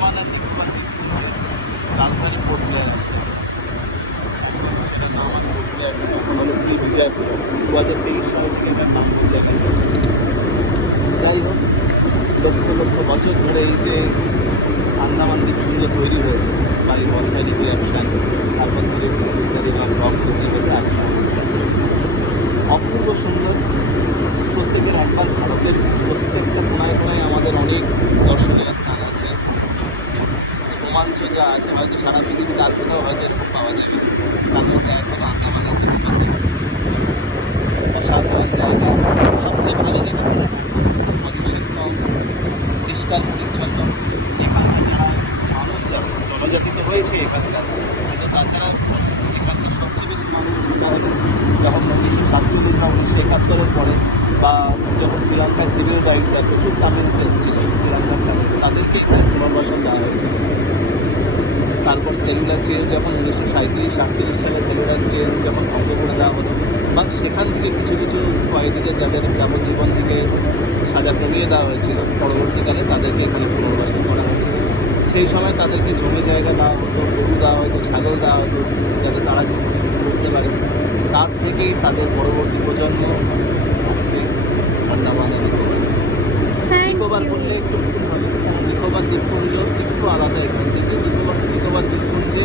আন্দামান আর নিকোবর রাজধানী port Blair আছে, সেটার নাম আর পোর্ট ব্লেয়ার এখন হলো শ্রী বিজয়পুরম। 2023 সাল থেকে এটার নাম বদলে গেছে। যাই হোক, লক্ষ লক্ষ বছর ধরে এই যে আন্দামান দ্বীপপুঞ্জ তৈরি হয়েছে বাই ভলকানিক রিঅ্যাকশন, তারপর ধরে রক্স এগুলোতে আছে, অপূর্ব সুন্দর। প্রত্যেকের একবার ভারতের প্রত্যেকটা কোনায় কোনায় আমাদের অনেক দর্শনীয় স্থান আছে, রোমাঞ্চ যা আছে হয়তো সারা পৃথিবীতে আর কোথাও হয়তো এরকম পাওয়া যাবে না। তার মধ্যে একদম আন্দামানের দ্বীপপুঞ্জ, অসাধারণ জায়গা। সবচেয়ে ভালো যেটা প্রদূষিত, পরিষ্কার পরিচ্ছন্ন। এখানকার যারা মানুষ জনজাতি তো রয়েছে এখানকার, কিন্তু তাছাড়া এখানকার সবচেয়ে বেশি মানুষ যেটা হলো যখন 1947 বা 1971 পরে বা যখন শ্রীলঙ্কায় সিভিল রাইটস আর প্রচুর তামিলস এসেছিল, শ্রীলঙ্কার তামিলস, তাদেরকে এখানে পুনর্বাসন দেওয়া হয়েছিল। তারপর সেলুলার জেল যখন 1937-38 সালে সেলুলার জেল যখন ভঙ্গ করে দেওয়া হলো, বা সেখান থেকে কিছু কিছু কয়েদিদের যাদের যাবজ্জীবন থেকে সাজা কমিয়ে দেওয়া হয়েছিল, পরবর্তীকালে তাদেরকে এখানে পুনর্বাসন করা হয়েছিল। সেই সময় তাদেরকে জমি জায়গা দেওয়া হতো, গরু দেওয়া হতো, ছাগল দেওয়া হতো, যাতে তারা জীবন করতে পারে। তার থেকেই তাদের পরবর্তী প্রজন্ম আজকে আন্দামান আর নিকোবর বললে একটু ভুল হবে, কারণ নিকোবর দ্বীপপুঞ্জ একটু আলাদা এখান থেকে। নিকোবর দ্বীপপুঞ্জে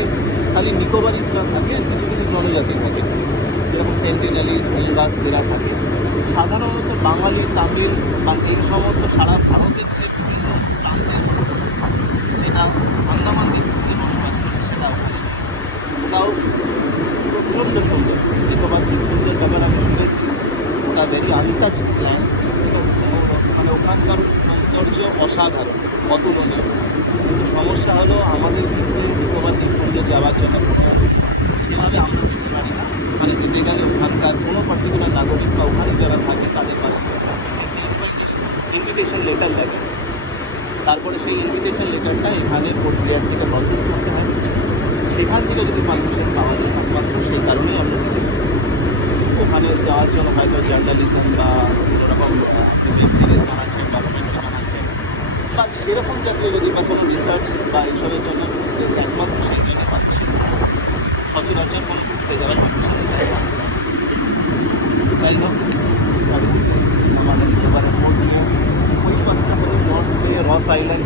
খালি নিকোবর ইসলাম থাকে আর কিছু কিছু জনজাতি থাকে, যেরকম সেন্টিনেলিস, মিলবাস এরা থাকে। সাধারণত বাঙালি, তামিল বা এই সমস্ত সারা ভারতের যে বিভিন্ন প্রান্তের যেটা আন্দামান দ্বীপপুঞ্জে বসবাস করে সেটা ওখানে, ওটাও প্রচণ্ড সুন্দর। নিকোবর দ্বীপপুঞ্জের ব্যাপারে আমি শুনেছি ওটা ভেরি আনটাচড ল্যান্ড, মানে ওখানকার সৌন্দর্য অসাধারণ, অতুলনীয়। কিন্তু সমস্যা হলো আমাদের কিন্তু নিকোবর দ্বীপপুঞ্জে যাওয়ার জন্য সেভাবে আমরা যেতে পারি না। ওখানে যেতে গেলে ওখানকার কোনো পার্টিকুলার নাগরিক বা ওখানে যারা থাকে তাদের কাছ থেকে ইনভিটেশন লেটার লাগে। তারপরে সেই ইনভিটেশন লেটারটা এখানে পোর্ট ব্লেয়ার থেকে প্রসেস করতে হয়, সেখান থেকে যদি পারমিশন পাওয়া যায় একমাত্র সেই কারণেই আমরা যেতে পারি। ওখানে যাওয়ার জন্য হয়তো জার্নালিজম বা যেরকম আপনি ওয়েব সিরিজ বানাচ্ছেন, ডকুমেন্টারি বানাচ্ছেন বা সেরকম জাতীয় যদি বা কোনো রিসার্চ বা এইসবের জন্য একমাত্র সেই জন্য পারমিশন, সচরাচর কোনো ঘুরতে যাওয়ার পারমিশন দেয় না। যাই হোক, আমাদের এবারে পোর্ট ব্লেয়ার, ওই পাশটা হলো নর্থ বে, রস আইল্যান্ড,